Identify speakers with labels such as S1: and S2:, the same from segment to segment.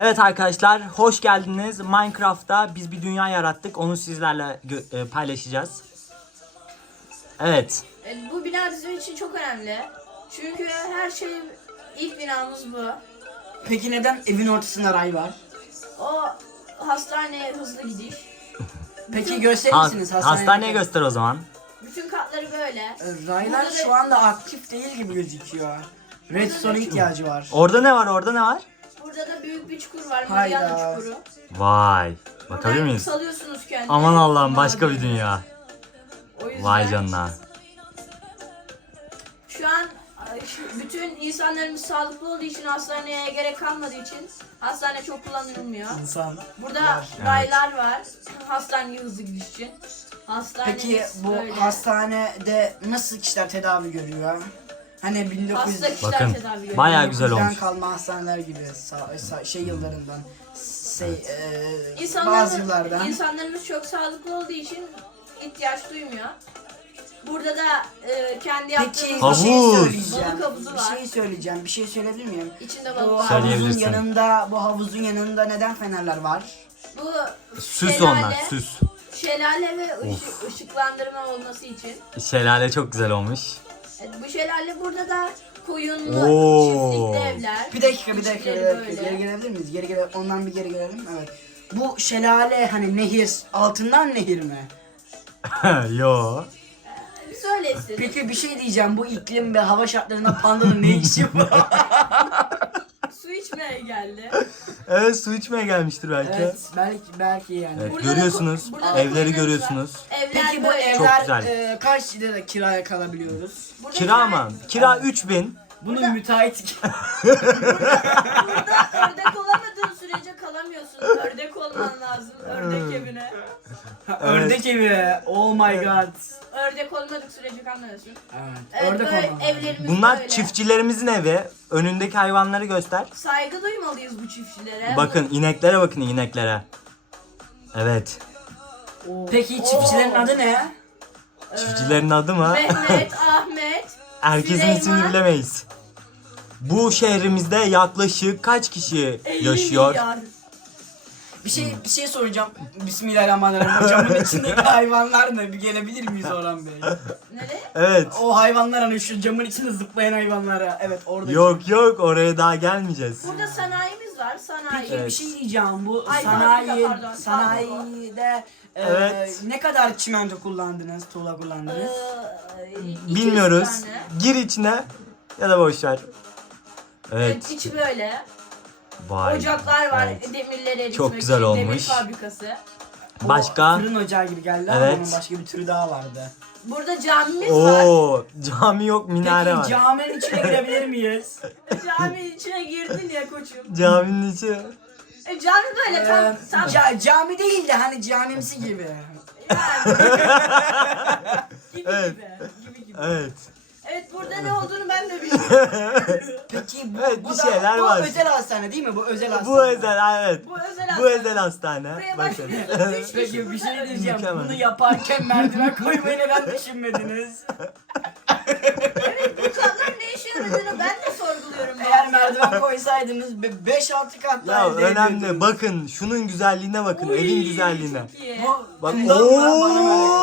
S1: Evet arkadaşlar, hoş geldiniz. Minecraft'ta biz bir dünya yarattık. Onu sizlerle paylaşacağız. Evet.
S2: Bu bina bizim için çok önemli. Çünkü her şey ilk binamız bu.
S3: Peki neden evin ortasında ray var?
S2: O hastaneye hızlı gidiş.
S3: Peki gösterir misiniz
S1: Hastaneye göster o zaman.
S2: Bütün katları böyle.
S3: Raylar
S2: Burada
S3: şu
S2: da-
S3: anda aktif değil gibi gözüküyor. Redstone'a ihtiyacı var.
S1: Orada ne var? Orada ne var?
S2: Burada da büyük bir çukur var.
S3: Hayda.
S2: Mariana çukuru.
S1: Vay. Bakabilir
S2: Buradan
S1: miyiz?
S2: salıyorsunuz kendini.
S1: Aman Allah'ım, başka bir
S2: Maden.
S1: dünya.
S2: O yüzden
S1: Vay canına.
S2: şu an bütün insanlarımız sağlıklı olduğu için hastaneye gerek kalmadığı için hastane çok kullanılmıyor.
S3: İnsan.
S2: Burada
S3: var.
S2: raylar var. Hastaneye hızlı gidiş için. Hastanemiz
S3: Peki bu
S2: böyle.
S3: hastanede nasıl kişiler tedavi görüyor? Hani 1900
S2: Hasta kişiler
S1: Bakın,
S2: tedavi görüyor.
S1: bayağı güzel
S3: 1900'den
S1: olmuş.
S3: kalma hastaneler gibi şey yıllarından bazı
S2: İnsanlarımız,
S3: yıllardan.
S2: insanlarımız çok sağlıklı olduğu için ihtiyaç duymuyor. Burada da kendi
S3: Peki
S2: yaptığımız
S3: bir şey
S1: Havuz.
S3: söyleyeceğim.
S2: Balık havuzu
S3: Bir
S2: var.
S3: şey söyleyeceğim. Bir şey söyleyebilir miyim?
S2: içinde
S3: Bu
S2: balık var.
S1: Söyleyebilirsin.
S3: havuzun yanında neden fenerler var?
S2: Bu
S1: Süs onlar, süs.
S2: Şelale ve ışıklandırma olması için.
S1: Şelale çok güzel olmuş.
S2: Bu şelale burada da koyunlu
S1: Oo.
S2: çiftlikli evler.
S3: Bir dakika.
S2: İçleri böyle.
S3: Geri gelebilir miyiz? Ondan bir geri gelelim. Evet. Bu şelale hani nehir, altından nehir mi?
S1: Yo.
S2: Söyle istedim.
S3: Peki bir şey diyeceğim. Bu iklim ve hava şartlarında pandanın ne işi var?
S2: Su içmeye geldi.
S1: Evet, su içmeye gelmiştir belki.
S3: Evet, belki yani.
S1: Evet,
S2: Burada da
S1: görüyorsunuz.
S2: burada da
S1: Evleri
S2: koyunlarımız
S1: görüyorsunuz.
S2: var. Evler
S3: Peki bu
S2: böyle.
S1: Çok
S3: evler
S1: güzel.
S3: kaç lira kiraya kalabiliyoruz?
S2: Burada
S1: Kira
S2: bir tane-
S1: mı? Kira 3000.
S3: Bunun müteahhit
S2: Burada ördek olamadığın sürece kalamıyorsun. Ördek olman lazım. Ördek evine.
S3: ördek evi. Oh my god.
S2: Ördek olmadık sürece kalmıyorsun.
S3: Evet.
S2: Evet,
S3: ördek
S2: böyle
S3: olmaz.
S2: evlerimiz
S1: Bunlar
S2: böyle.
S1: çiftçilerimizin evi. Önündeki hayvanları göster.
S2: Saygı duymalıyız bu çiftçilere.
S1: Bakın ineklere, bakın ineklere. Evet.
S3: Peki çiftçilerin adı ne?
S1: Çiftçilerin adı mı?
S2: Mehmet, Ahmet.
S1: Herkesin
S2: Süleyman.
S1: ismini bilemeyiz. Bu şehrimizde yaklaşık kaç kişi
S2: 50
S1: yaşıyor?
S2: milyar.
S3: Bir şey soracağım. Bismillahirrahmanirrahim. Camın içindeki hayvanlar ne? Bir gelebilir miyiz Orhan Bey?
S2: Nereye?
S1: Evet.
S3: O hayvanlar hani şu camın içinde zıplayan hayvanlara. Evet orada.
S1: Yok, oraya daha gelmeyeceğiz.
S2: Burada sanayimiz var. Sanayi.
S3: Peki bir şey diyeceğim. Bu
S2: Ay, pardon.
S3: sanayide
S1: Evet.
S3: ne kadar çimento kullandınız, tuğla kullandınız?
S2: 200
S1: Bilmiyoruz.
S2: tane.
S1: Gir içine ya da boş ver.
S2: Evet.
S1: Evet.
S2: içi böyle.
S1: Vay.
S2: Ocaklar var.
S1: Evet.
S2: Demirleri eritmek
S1: Çok güzel
S2: için. Demir
S1: olmuş.
S2: fabrikası.
S1: Başka?
S3: O fırın ocağı gibi geldi
S1: Evet.
S3: ama onun başka bir türü daha vardı.
S2: Burada camimiz var.
S1: Oo, cami yok, minare
S3: Peki
S1: var.
S3: caminin içine girebilir miyiz?
S2: Caminin içine girdin ya koçum.
S1: Caminin içi.
S2: Cami böyle tam.
S3: Cami değil de hani camimsi gibi.
S2: Yani. gibi
S1: Evet.
S2: gibi.
S1: Evet.
S2: Evet burada ne olduğunu ben de bilmiyorum.
S3: Peki
S1: Evet,
S3: bu
S1: bir
S3: da
S1: şeyler
S3: bu
S1: var.
S3: özel hastane değil mi? Bu özel hastane.
S1: Bu özel, evet.
S2: Bu özel
S1: Bu
S2: hastane.
S1: özel hastane.
S2: Buraya
S1: Bakın.
S2: başvuruyorsun. Üç kişi
S3: Peki bir şey
S2: burada
S3: diyeceğim.
S1: Mükemmel.
S3: Bunu yaparken merdiven koymayı neden düşünmediniz?
S2: Evet bu katların ne işe yaradığını ben de sorguluyorum.
S3: Eğer merdiven koysaydınız 5-6 kat daha
S1: Ya
S3: elde
S1: önemli.
S3: ediyordunuz.
S1: Bakın şunun güzelliğine bakın.
S2: Uy,
S1: Evin güzelliğine.
S2: çok iyi.
S3: Bu
S1: Bak.
S3: bundan mı? Bana böyle.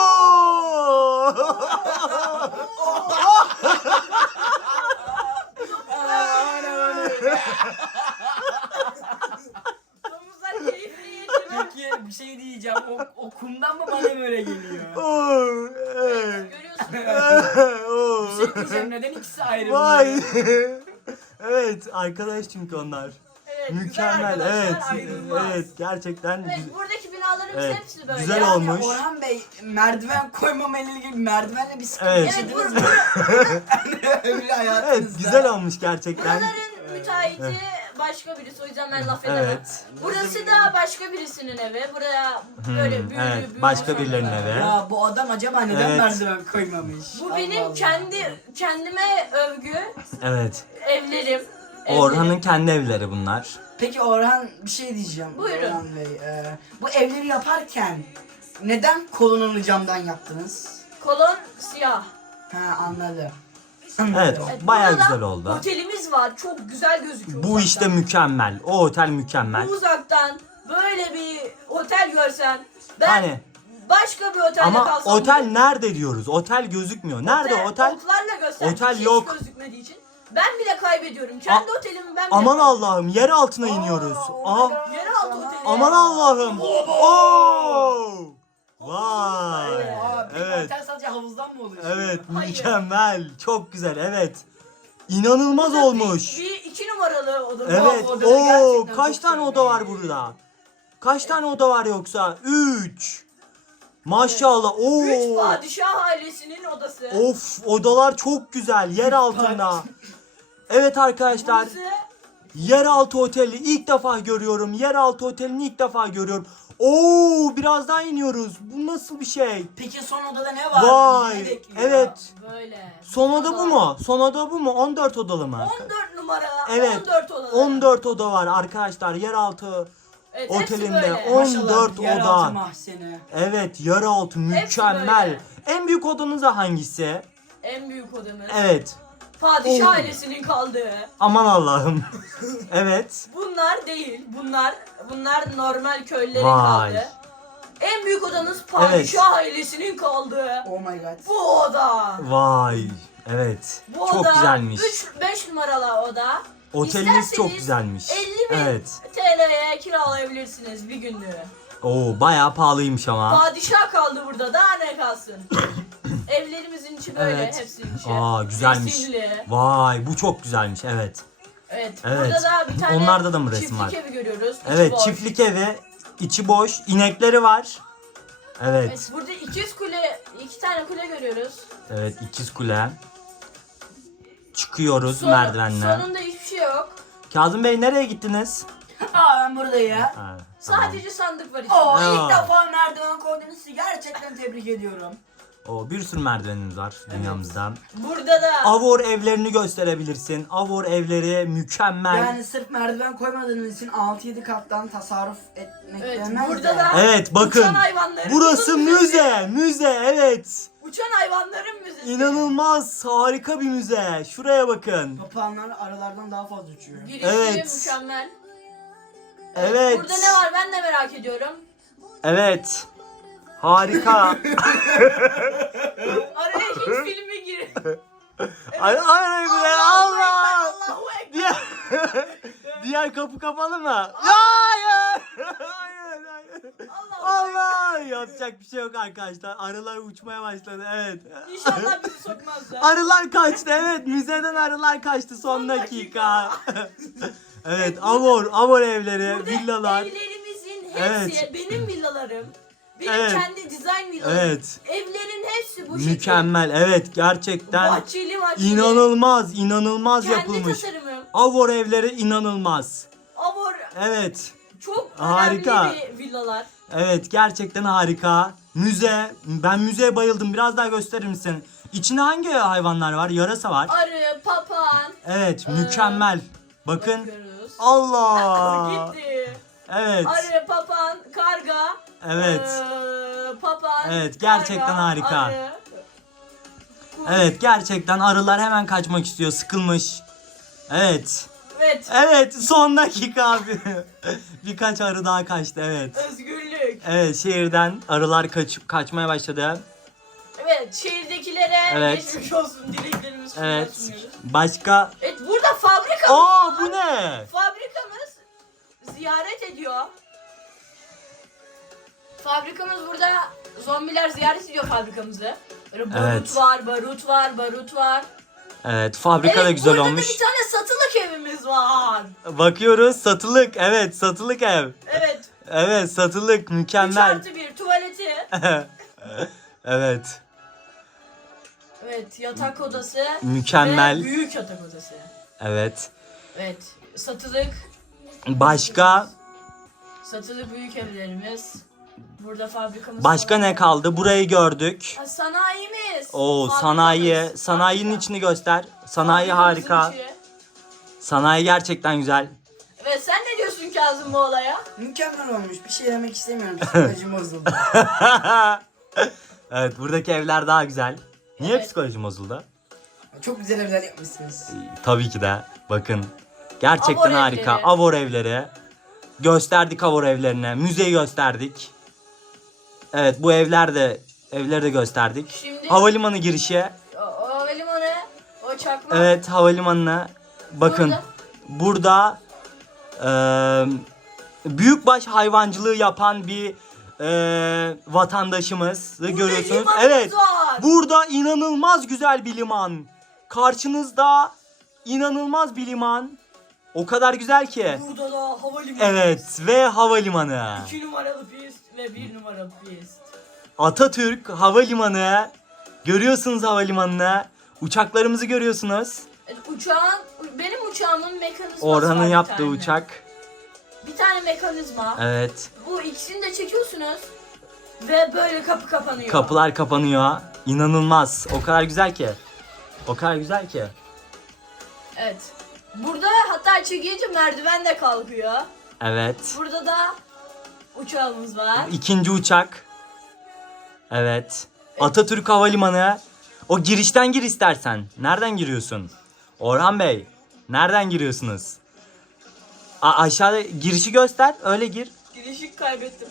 S2: Domuzlar keyifli yedi.
S3: Peki bir şey diyeceğim. O kumdan mı bana böyle geliyor?
S1: Oo, evet.
S2: Görüyorsun.
S1: Oo.
S3: Bir şey diyeceğim. Neden ikisi ayrı?
S1: Vay.
S3: bunların?
S1: Evet, arkadaş çünkü onlar.
S2: Evet,
S1: Mükemmel.
S2: güzel
S1: Evet.
S2: arkadaşlar, ayrılmaz.
S1: Evet, gerçekten
S2: Evet
S1: güzel.
S2: buradaki binalarımız
S1: Evet,
S2: hepsi böyle.
S1: güzel
S2: Yani
S1: olmuş.
S3: Orhan Bey merdiven koymama ile ilgili merdivenle bir sıkıntı
S1: Evet.
S2: Evet
S3: yaşadınız
S2: bu,
S3: mı? Ömrü hayatınızda.
S1: Evet, güzel olmuş gerçekten.
S2: buraların müteahhiti başka birisi o yüzden ben laf edemem.
S1: Evet.
S2: Burası da başka birisinin evi. Buraya böyle büyülü
S1: evet,
S2: büyülü
S1: başka
S2: şeyler
S1: birilerinin
S2: var.
S1: evi.
S3: Ya bu adam acaba neden
S1: Evet.
S3: merdiven koymamış?
S2: Bu
S3: Allah
S2: benim
S3: Allah.
S2: kendime övgü
S1: Evet.
S2: evlerim.
S1: Orhan'ın kendi evleri bunlar.
S3: Peki Orhan bir şey diyeceğim.
S2: Buyurun.
S3: Orhan Bey, bu evleri yaparken neden kolonunu camdan yaptınız?
S2: Kolon siyah.
S3: Ha anladım.
S1: Evet,
S2: Evet,
S1: bayağı
S2: burada da
S1: güzel oldu.
S2: Otelimiz var. Çok güzel gözüküyor.
S1: Bu
S2: uzaktan.
S1: işte mükemmel. O otel mükemmel.
S2: Bu uzaktan böyle bir otel görsem ben
S1: Hani
S2: başka bir otelde
S1: ama
S2: kalsam
S1: otel
S2: bile-
S1: nerede diyoruz? Otel gözükmüyor. Nerede otel?
S2: Oklarla göstermiş.
S1: Otel
S2: hiç
S1: yok.
S2: gözükmediği için. Ben bile kaybediyorum. Kendi otelimi ben bile
S1: Aman
S2: kaybediyorum.
S1: Allah'ım, yer altına iniyoruz.
S3: Oh my
S1: Aa,
S3: God.
S2: Yeraltı oteli.
S1: aman Allah'ım. Oo! Vay.
S3: Aa, bir
S1: Evet.
S3: otel sadece havuzdan mı oluşuyor?
S1: Evet,
S2: Hayır.
S1: mükemmel. Çok güzel. Evet. İnanılmaz
S2: Burada
S1: olmuş.
S2: Bir 2 numaralı oda.
S1: Evet.
S3: Bu odada
S1: Oo,
S3: gerçekten
S1: kaç
S3: çok
S1: tane
S3: güzel.
S1: oda var burada? Kaç tane oda var yoksa? 3. Maşallah. Oo.
S2: 3 padişah ailesinin odası.
S1: Of, odalar çok güzel. Yer altında. Evet arkadaşlar.
S2: Burası
S1: Yeraltı oteli ilk defa görüyorum. Yeraltı otelini ilk defa görüyorum. Oo, biraz daha iniyoruz. Bu nasıl bir şey?
S3: Peki son odada ne var?
S1: Vay.
S3: Ne bekliyor?
S1: Evet.
S2: böyle.
S1: Son oda bu mu? Son oda bu mu? 14 odalı mı?
S2: 14 numara.
S1: Evet.
S2: 14 odalı.
S1: 14 oda var arkadaşlar. Yeraltı
S2: Evet, hepsi
S1: otelinde
S2: böyle.
S1: 14
S3: Yeraltı
S1: oda.
S3: mahzeni.
S1: Evet, yeraltı mükemmel.
S2: böyle.
S1: En büyük odanız hangisi?
S2: En büyük odamız.
S1: Evet.
S2: Padişah
S1: Oo.
S2: ailesinin kaldığı.
S1: Aman Allah'ım. Evet.
S2: Bunlar değil. Bunlar normal köylülerin
S1: Vay.
S2: kaldığı. En büyük odanız padişah ailesinin kaldığı.
S3: Oh my god.
S2: Bu oda.
S1: Vay. Evet.
S2: Bu
S1: Çok
S2: oda
S1: güzelmiş.
S2: 5 numaralı oda.
S1: Oteliniz çok
S2: İsterseniz
S1: güzelmiş.
S2: 50.000
S1: Evet.
S2: TL'ye kiralayabilirsiniz bir günlüğü.
S1: Oo, bayağı pahalıymış ama.
S2: Padişah kaldı burada, daha ne kalsın? Evlerimizin içi böyle,
S1: Evet.
S2: hepsinin içi.
S1: Aa, güzelmiş.
S2: Resimli.
S1: Vay, bu çok güzelmiş. Evet.
S2: Evet,
S1: Evet.
S2: burada da bir tane
S1: Onlarda da mı resim var?
S2: çiftlik evi görüyoruz. içi
S1: Evet,
S2: boş.
S1: çiftlik evi, içi boş, inekleri var.
S2: Evet,
S1: Evet.
S2: burada 2 tane kule görüyoruz.
S1: Evet, ikiz kule. Çıkıyoruz merdivenle.
S2: Sonunda hiçbir şey yok.
S1: Kazım Bey, nereye gittiniz?
S3: Aa, ben buradayım.
S1: Ha, tamam.
S2: Sadece sandık var içinde.
S3: Oo,
S1: Ya.
S3: ilk defa merdiven koydunuz. Sizi gerçekten tebrik ediyorum.
S1: Oo, bir sürü merdivenimiz var dünyamızda.
S2: Burada da
S1: Avor evlerini gösterebilirsin. Avor evleri mükemmel.
S3: Yani sırf merdiven koymadığınız için 6-7 kattan tasarruf etmek
S2: Evet,
S3: denmez
S2: burada
S3: de.
S2: da
S1: Evet, bakın.
S2: uçan hayvanların
S1: Burası müze. Müze, evet.
S2: Uçan hayvanların müzesi.
S1: İnanılmaz, harika bir müze. Şuraya bakın.
S3: Papağanlar aralardan daha fazla uçuyor.
S2: Girişi
S1: Evet.
S2: mükemmel.
S1: Evet.
S2: Burada ne var ben de merak ediyorum.
S1: Evet. Harika.
S2: Araya hiç filmi gir.
S1: Ay ay ay Allah.
S2: Allahu Ekber.
S1: Diğer, diğer kapı kapalı mı? Hayır. Hayır. Hayır. Allah. Yapacak bir şey yok arkadaşlar. Arılar uçmaya başladı. Evet.
S2: İnşallah bizi sokmazlar.
S1: Arılar kaçtı. Evet. Müzeden arılar kaçtı son dakika. Evet. Avor evleri,
S2: Burada
S1: villalar.
S2: evlerimizin hepsi
S1: Evet.
S2: benim villalarım. Benim
S1: Evet.
S2: kendi dizayn villalarım.
S1: Evet.
S2: Evlerin hepsi bu şekilde.
S1: Mükemmel. Evet. Gerçekten
S2: Bahçeli.
S1: inanılmaz
S2: Kendi
S1: yapılmış.
S2: tasarımım.
S1: Avor evleri inanılmaz.
S2: Avor
S1: Evet.
S2: çok
S1: Harika.
S2: önemli bir villalar.
S1: Evet, gerçekten harika. Müze. Ben müzeye bayıldım. Biraz daha gösterir misin? İçinde hangi hayvanlar var? Yarasa var.
S2: Arı, papağan.
S1: Evet, mükemmel. Bakın.
S2: Bakıyoruz.
S1: Allah.
S2: Gitti.
S1: Evet.
S2: Arı, papağan, karga.
S1: Evet.
S2: Papağan.
S1: Evet, gerçekten
S2: karga,
S1: harika.
S2: Arı, kuş.
S1: Evet, gerçekten arılar hemen kaçmak istiyor. Sıkılmış. Evet.
S2: Evet.
S1: Evet, son dakika abi. Birkaç arı daha kaçtı, evet.
S2: Özgürlük.
S1: Evet, şehirden arılar kaçmaya başladı.
S2: Evet, şehirdekilere
S1: Evet.
S2: geçmiş olsun dileklerimizi
S1: Evet.
S2: sunuyoruz.
S1: Başka.
S2: Evet, burada fabrikamız
S1: Aa,
S2: var.
S1: bu ne?
S2: Fabrikamız ziyaret ediyor. Fabrikamız burada, zombiler ziyaret ediyor fabrikamızı. Böyle barut
S1: Evet.
S2: var, barut var.
S1: Evet, fabrika da
S2: Evet,
S1: güzel
S2: burada
S1: olmuş.
S2: da bir tane satılık evimiz var.
S1: Bakıyoruz, satılık. Evet, satılık ev.
S2: Evet,
S1: Evet, satılık,
S2: 3
S1: mükemmel.
S2: artı 1 tuvaleti.
S1: Evet,
S2: Evet, yatak odası.
S1: mükemmel.
S2: Ve büyük yatak odası.
S1: Evet.
S2: Evet, satılık.
S1: Başka
S2: Satılık büyük evlerimiz. Burada fabrikamız
S1: başka
S2: var.
S1: ne kaldı? Burayı gördük.
S2: Ha, sanayimiz.
S1: Oo,
S2: Fabrikamız.
S1: sanayinin
S2: Fabrika.
S1: içini göster. Sanayi
S2: Fabrikamızın
S1: harika.
S2: içi.
S1: Sanayi gerçekten güzel.
S2: Evet, sen ne diyorsun Kazım bu olaya?
S3: Mükemmel olmuş. Bir şey demek istemiyorum. Psikolojim bozuldu.
S1: Evet, buradaki evler daha güzel. Niye
S2: Evet.
S1: psikolojim bozuldu?
S3: Çok güzel evler yapmışsınız.
S1: Tabii ki de. Bakın. Gerçekten
S2: Avor
S1: harika.
S2: evleri.
S1: Avor evleri. Gösterdik Avor evlerine. Müzeyi gösterdik. Evet, bu evleri de gösterdik.
S2: Şimdi-
S1: Havalimanı girişi.
S2: O limanı, o çakma.
S1: Evet, havalimanına. Bakın. Burada büyükbaş hayvancılığı yapan bir vatandaşımızı görüyorsunuz.
S2: limanımız
S1: Evet.
S2: var.
S1: Burada inanılmaz güzel bir liman. Karşınızda inanılmaz bir liman. O kadar güzel ki.
S3: Burada da havalimanı.
S1: Evet, ve havalimanı.
S3: 2 numaralı pist ve 1 numaralı pist.
S1: Atatürk Havalimanı. Görüyorsunuz havalimanını. Uçaklarımızı görüyorsunuz.
S2: Benim uçağımın mekanizması
S1: Orhan'ın
S2: var bir
S1: yaptığı
S2: tane.
S1: uçak.
S2: Bir tane mekanizma.
S1: Evet.
S2: Bu ikisini de çekiyorsunuz ve böyle kapı kapanıyor.
S1: Kapılar kapanıyor. İnanılmaz. O kadar güzel ki. O kadar güzel ki.
S2: Evet. Burada hatta çekince merdiven de kalkıyor.
S1: Evet.
S2: Burada da uçağımız var.
S1: İkinci uçak. Evet. Atatürk Havalimanı. O girişten gir istersen. Nereden giriyorsun? Orhan Bey. Nereden giriyorsunuz? Aşağıda girişi göster. Öyle gir.
S2: Girişi kaybettim.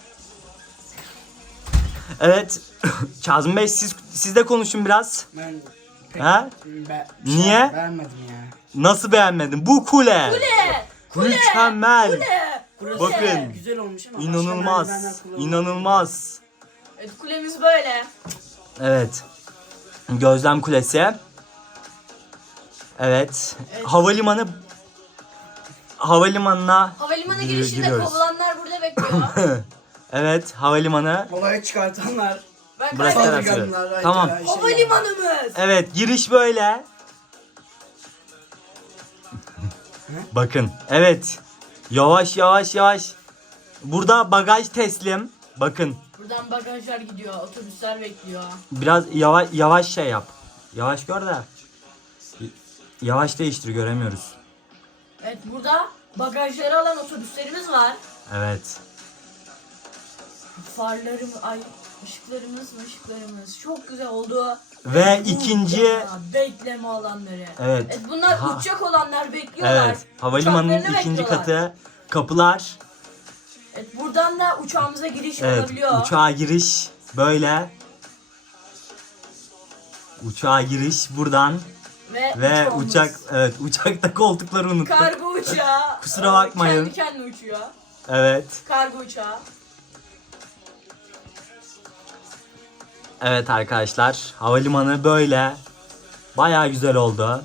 S1: Evet. Kazım Bey siz de konuşun biraz.
S3: Ben
S1: Ha? Niye?
S3: Beğenmedim ya.
S1: Nasıl beğenmedin? Bu kule.
S2: Kule!
S1: Mükemmel.
S3: Burası
S1: Bakın.
S3: güzel olmuş ama
S1: İnanılmaz.
S3: başka merdivenler kullanılıyor.
S1: İnanılmaz.
S2: Evet, kulemiz böyle.
S1: Evet. Gözlem Kulesi. Evet. Havalimanına
S2: Havalimanı
S1: Giriyor-
S2: girişinde
S1: giriyoruz.
S2: kovulanlar burada bekliyor.
S1: evet, havalimanı.
S3: Olaya çıkartanlar.
S2: Ben
S1: Burası
S2: kaybettim.
S1: neresi?
S3: Saldırganlar,
S1: Tamam.
S2: Havalimanımız.
S1: Evet, giriş böyle. Bakın. Evet. Yavaş yavaş yavaş. Burada bagaj teslim. Bakın.
S2: Buradan bagajlar gidiyor, otobüsler bekliyor.
S1: Biraz yavaş yavaş şey yap. Yavaş gör de. Yavaş değiştir, göremiyoruz.
S2: Evet, burada bagajları alan otobüslerimiz var.
S1: Evet.
S2: Işıklarımız çok güzel oldu.
S1: Ve
S2: Bu
S1: ikinci
S2: ya, bekleme alanları.
S1: Evet.
S2: Bunlar
S1: Ha.
S2: uçacak olanlar bekliyorlar.
S1: Evet. Havalimanının
S2: Uçaklarını
S1: ikinci
S2: bekliyorlar.
S1: katı. Kapılar.
S2: Evet, buradan da uçağımıza giriş
S1: Evet.
S2: yapabiliyor.
S1: Uçağa giriş böyle. Uçağa giriş buradan. Ve
S2: uçağımız.
S1: uçakta koltukları unuttuk.
S2: Kargo uçağı.
S1: Kusura bakmayın.
S2: Kendi kendine uçuyor.
S1: Evet.
S2: Kargo uçağı.
S1: Evet arkadaşlar, havalimanı böyle. Bayağı güzel oldu.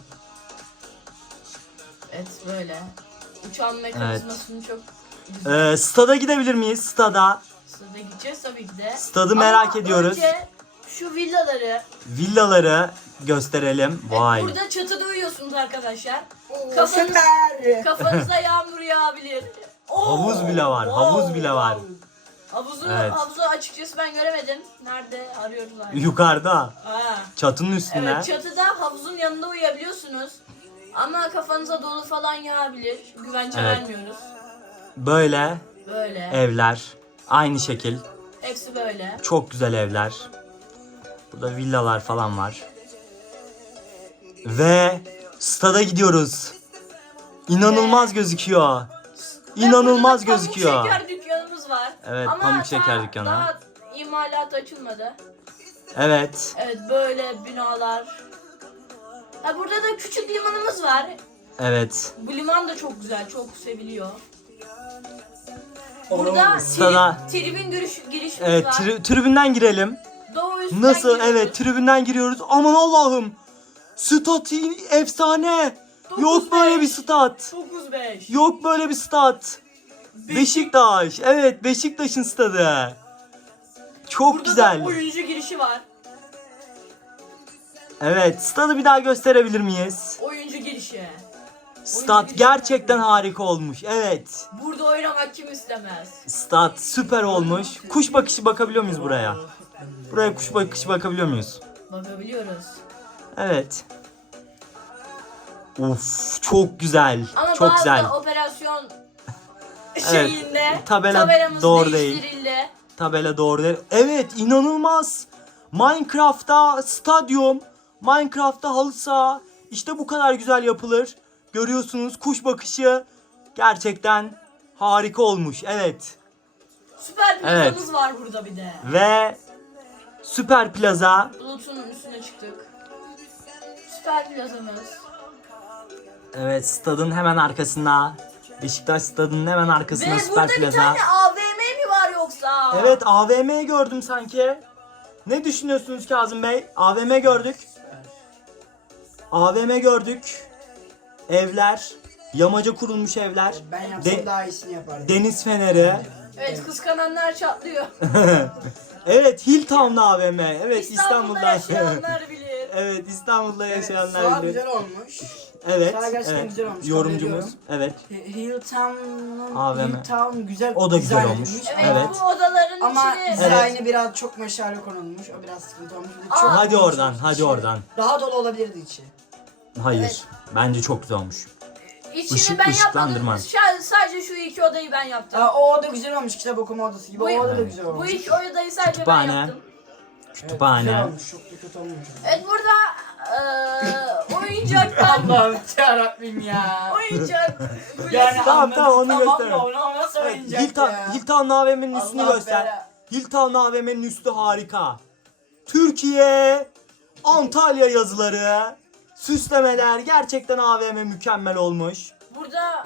S2: Evet, böyle. Uçağın mekanizmasını çok
S1: Stada gidebilir miyiz? Stada.
S2: Stada gideceğiz tabii ki de.
S1: Stadı merak
S2: Ama
S1: ediyoruz.
S2: önce şu villaları.
S1: Villaları gösterelim. Vay.
S2: Burada çatıda uyuyorsunuz arkadaşlar.
S3: Süper.
S2: Kafanıza yağmur yağabilir.
S1: Havuz bile var. Havuz bile var. Evet.
S2: Havuzu açıkçası ben göremedim. Nerede arıyoruz hala.
S1: Yukarıda.
S2: Ha.
S1: Çatının üstüne.
S2: Evet, çatıda havuzun yanında uyuyabiliyorsunuz. Ama kafanıza dolu falan yağabilir. Güvence
S1: Evet.
S2: vermiyoruz.
S1: Böyle
S2: Böyle.
S1: evler. Aynı şekil.
S2: Hepsi böyle.
S1: Çok güzel evler. Burada villalar falan var. Ve stada gidiyoruz. İnanılmaz gözüküyor. İnanılmaz
S2: Ve burada da
S1: gözüküyor.
S2: Pamuk şeker dükkanımız var.
S1: Evet,
S2: Ama
S1: pamuk şeker dükkanı.
S2: Daha imalat açılmadı.
S1: Evet.
S2: Evet, böyle binalar. Ha, burada da küçük limanımız var.
S1: Evet.
S2: Bu liman da çok güzel, çok seviliyor. Burada
S1: Stada.
S2: tribün girişimiz
S1: Evet,
S2: var.
S1: tribünden girelim.
S2: Doğu üstünden
S1: Nasıl?
S2: giriyoruz.
S1: Evet, tribünden giriyoruz. Aman Allah'ım. Stat efsane. Yok
S2: 9-5.
S1: böyle bir stat.
S2: 9-5.
S1: Yok böyle bir stat. Beşiktaş. Evet, Beşiktaş'ın stadı. Çok
S2: Burada
S1: güzel.
S2: da oyuncu girişi var.
S1: Evet, stadı bir daha gösterebilir miyiz?
S2: Oyuncu girişi.
S1: Stat
S2: girişi.
S1: gerçekten harika olmuş. Evet.
S2: Burada oynamak kim istemez?
S1: Stat süper olmuş. Kuş bakışı bakabiliyor muyuz buraya? Buraya kuş bakışı bakabiliyor muyuz?
S2: Bakabiliyoruz.
S1: Evet. Uf, çok güzel.
S2: Ama
S1: çok
S2: bazı
S1: güzel.
S2: operasyon şeyinde
S1: tabela
S2: tabelamız
S1: doğru değil.
S2: değiştirildi.
S1: Tabela doğru değil. Evet, inanılmaz. Minecraft'ta stadyum, Minecraft'ta halı saha, İşte bu kadar güzel yapılır. Görüyorsunuz kuş bakışı gerçekten harika olmuş. Evet.
S2: Süper
S1: Evet.
S2: plazamız var burada bir de.
S1: Ve Süper Plaza.
S2: Bulutun üstüne çıktık. Süper plazamız.
S1: Evet, stadın hemen arkasında. Beşiktaş stadının hemen arkasında
S2: Ve
S1: Süper
S2: burada bir
S1: Plaza.
S2: tane AVM mi var yoksa?
S1: Evet, AVM gördüm sanki. Ne düşünüyorsunuz Kazım Bey? AVM gördük. AVM gördük. Evler, yamaca kurulmuş evler.
S3: Ben yapsam
S1: De-
S3: daha iyisini yapardım.
S1: Deniz feneri.
S2: Evet, kıskananlar çatlıyor.
S1: Evet, Hilltown AVM. Evet,
S2: İstanbul'da
S1: İstanbul'da.
S2: yaşayanlar bilir.
S1: Evet, İstanbul'da
S3: Evet,
S1: yaşayanlar
S3: sağ
S1: bilir.
S3: güzel olmuş.
S1: Evet,
S3: Sağ gerçekten
S1: evet.
S3: güzel olmuş, kabul
S1: Yorumcumuz.
S3: ediyorum.
S1: Evet.
S3: Hilltown'un
S1: AVM.
S3: Hilltown güzel.
S1: O da güzel
S3: dizayn
S1: olmuş.
S3: edilmiş.
S2: Evet,
S1: Evet.
S2: bu odaların
S3: Ama
S2: içini...
S3: dizaynı biraz çok meşale konulmuş. O biraz sıkıntı olmuş. Bir de çok
S1: Hadi
S3: konulmuş
S1: oradan,
S3: içi.
S1: hadi oradan.
S3: Daha dolu olabilirdi içi.
S1: Hayır.
S2: Evet.
S1: Bence çok güzel olmuş.
S2: İçini
S1: Işık-
S2: ben
S1: ışıklandırma.
S2: yapmadım. Sadece şu iki odayı ben yaptım.
S3: O oda güzel olmuş, kitap okuma odası gibi.
S2: Bu-
S3: O oda da
S1: Evet.
S3: güzel
S2: Bu
S3: olmuş.
S2: iki odayı sadece
S1: Kütüphane.
S2: ben yaptım.
S1: Kütüphane.
S3: Güzel olmuş, çok da kötü olmuş.
S2: Evet, burada oyuncaklar...
S3: Allah'ım yarabbim ya.
S2: oyuncak...
S3: Yani
S1: Tamam,
S3: anladım,
S1: tamam, onu
S3: tamam
S1: göster.
S3: da onu nasıl
S1: Evet,
S3: oynayacak ya?
S1: Hilltown AVM'nin üstünü
S3: Allah
S1: göster.
S3: bela.
S1: Hilltown AVM'nin üstü harika. Türkiye, Antalya yazıları, süslemeler, gerçekten AVM mükemmel olmuş.
S2: Burada...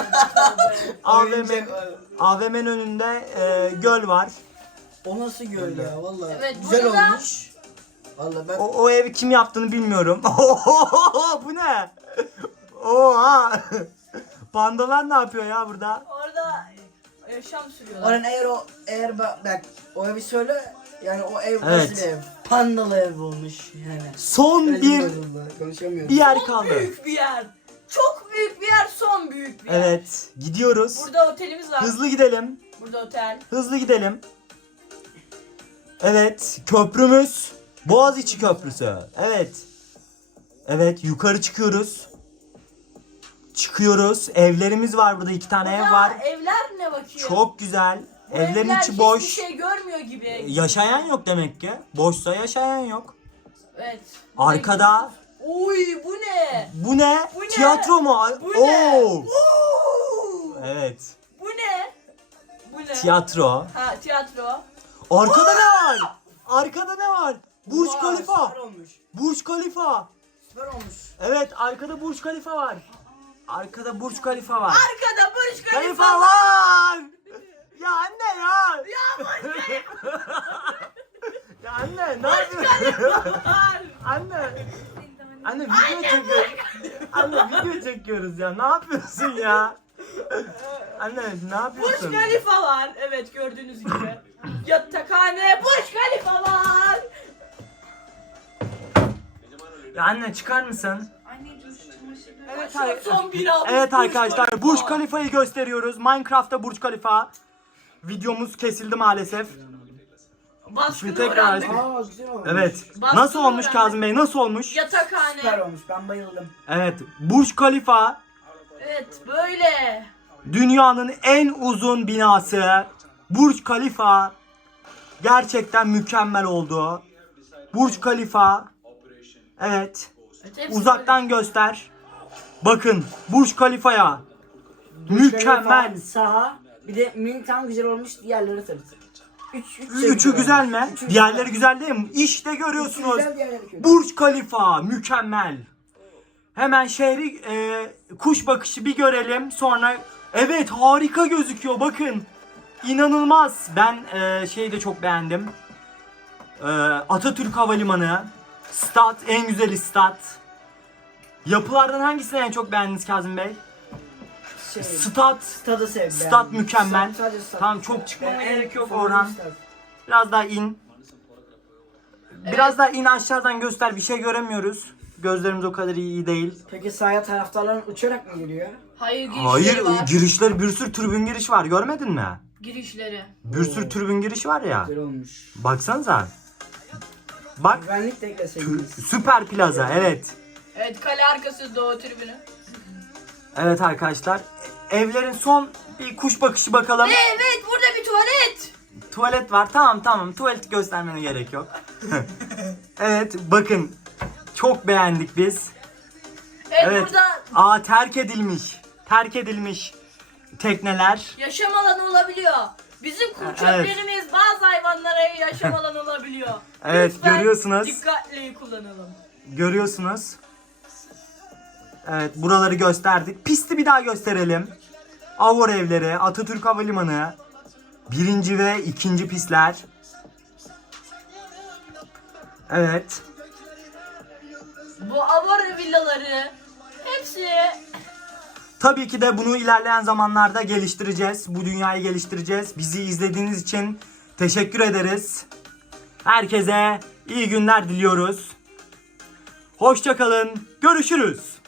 S1: AVM, AVM'nin önünde göl var.
S3: O nasıl göl ya vallahi.
S2: Evet,
S3: güzel
S2: burada da-
S3: olmuş. Vallahi ben
S1: O evi kim yaptığını bilmiyorum. Bu ne? Oha! Pandalar ne yapıyor ya burada?
S2: Orada yaşam sürüyorlar.
S3: Orhan eğer bak o evi söyle yani o ev
S1: Evet.
S3: nasıl bir ev? Pandalı ev olmuş yani.
S1: Son
S3: Öyle
S1: bir
S3: vallahi, konuşamıyorum.
S1: yer
S2: Çok
S1: kaldı.
S2: büyük bir yer. Çok büyük bir yer, son büyük bir yer.
S1: Evet, gidiyoruz.
S2: Burada otelimiz var.
S1: Hızlı gidelim.
S2: Burada otel.
S1: Hızlı gidelim. Evet, köprümüz Boğaziçi Köprüsü. Evet. Evet, yukarı çıkıyoruz. Çıkıyoruz. Evlerimiz var burada, 2 tane ev
S2: Burada
S1: var.
S2: evler ne bakıyor?
S1: Çok güzel.
S2: Bu
S1: Evlerin
S2: evler
S1: içi boş.
S2: hiçbir şey görmüyor gibi.
S1: Yaşayan yok demek ki. Boşsa yaşayan yok.
S2: Evet.
S1: Arkada
S2: Oy, bu ne?
S1: bu ne?
S2: Bu ne?
S1: Tiyatro mu?
S2: Bu ne?
S1: Oo! Evet.
S2: Bu ne? Bu ne?
S1: Tiyatro.
S2: Ha, tiyatro.
S1: Arkada ne var? Arkada ne var? Burj
S3: Vay,
S1: Khalifa.
S3: Süper olmuş.
S1: Burj Khalifa.
S3: Süper olmuş.
S1: Evet, arkada Burj Khalifa var. Arkada Burj Khalifa var.
S2: Arkada Burj Khalifa
S1: Khalifa
S2: var.
S1: var. Ya anne ya.
S2: Ya Burj
S1: Ya anne ne
S2: Khalifa
S1: yapıyorsun?
S2: var.
S1: Anne. Anne video çekiyoruz. Anne video çekiyoruz ya. Ne yapıyorsun ya? Anne ne
S2: Burj
S1: yapıyorsun?
S2: Khalifa var. Evet, gördüğünüz gibi. Yatakhane Burj Khalifa var.
S1: Ya anne çıkar mısın? Evet,
S2: Son bir almış
S1: evet
S2: Burj
S1: arkadaşlar,
S2: Khalifa.
S1: Burj Khalifa'yı gösteriyoruz. Minecraft'ta Burj Khalifa. Videomuz kesildi maalesef.
S2: Baskını
S1: Şimdi tekrar-
S2: öğrendik.
S3: Aa güzel olmuş.
S1: Evet.
S2: Baskını
S1: Nasıl olmuş
S2: öğrendik.
S1: Kazım Bey? Nasıl olmuş?
S3: Süper
S2: Yatakhane.
S3: olmuş, ben bayıldım.
S1: Evet. Burj Khalifa
S2: Evet, böyle.
S1: dünyanın en uzun binası. Burj Khalifa gerçekten mükemmel oldu. Burj Khalifa. Evet.
S2: Evet, hepsi
S1: Uzaktan göster. Bakın Burj Khalifa'ya. Mükemmel.
S3: Saha. Bir de Mintan güzel olmuş, diğerleri tabii.
S1: Üçü güzel mi? Diğerleri güzel değil mi? İşte görüyorsunuz.
S3: Güzel, diğerleri kötü.
S1: Burj Khalifa mükemmel. Hemen şehri kuş bakışı bir görelim. Sonra evet, harika gözüküyor. Bakın. İnanılmaz. Ben şeyi de çok beğendim. Atatürk Havalimanı. Stat, en güzeli stat. Yapılardan hangisini en çok beğendiniz Kazım Bey? Stat.
S3: Stadı sevdim.
S1: Stat mükemmel.
S3: Sadece stat.
S1: Tamam, çok çıkmama
S3: Ben
S1: gerek yok
S3: favorim
S1: Orhan.
S3: stat.
S1: Biraz daha in. Biraz daha in, aşağıdan göster. Bir şey göremiyoruz. Gözlerimiz o kadar iyi değil.
S3: Peki sahaya taraftarların uçarak mı giriyor?
S2: Hayır, girişleri
S1: Hayır,
S2: var.
S1: girişler, bir sürü tribün giriş var. Görmedin mi?
S2: Girişleri.
S1: Bir sürü tribün giriş var ya.
S3: Güzel olmuş.
S1: Baksanıza. Bak,
S3: Güvenlik de ekleseydiniz.
S1: Süper Plaza. Evet.
S2: Evet, kale arkası doğu tribünü.
S1: Evet arkadaşlar. Evlerin son bir kuş bakışı bakalım.
S2: Evet, burada bir tuvalet.
S1: Tuvalet var. Tamam. Tuvaleti göstermene gerek yok. Evet, bakın. Çok beğendik biz. Evet.
S2: burada
S1: Terk edilmiş. Terk edilmiş tekneler.
S2: yaşam alanı olabiliyor. Bizim çöplerimiz bazı hayvanlara yaşam alanı olabiliyor.
S1: Evet,
S2: Lütfen
S1: görüyorsunuz.
S2: dikkatli kullanalım.
S1: Görüyorsunuz. Evet, buraları gösterdik. Pisti bir daha gösterelim. Avor evleri, Atatürk Havalimanı. 1. ve 2. pistler. Evet.
S2: Bu Avara villaları hepsi
S1: Tabii ki de bunu ilerleyen zamanlarda geliştireceğiz. Bu dünyayı geliştireceğiz. Bizi izlediğiniz için teşekkür ederiz. Herkese iyi günler diliyoruz. Hoşça kalın. Görüşürüz.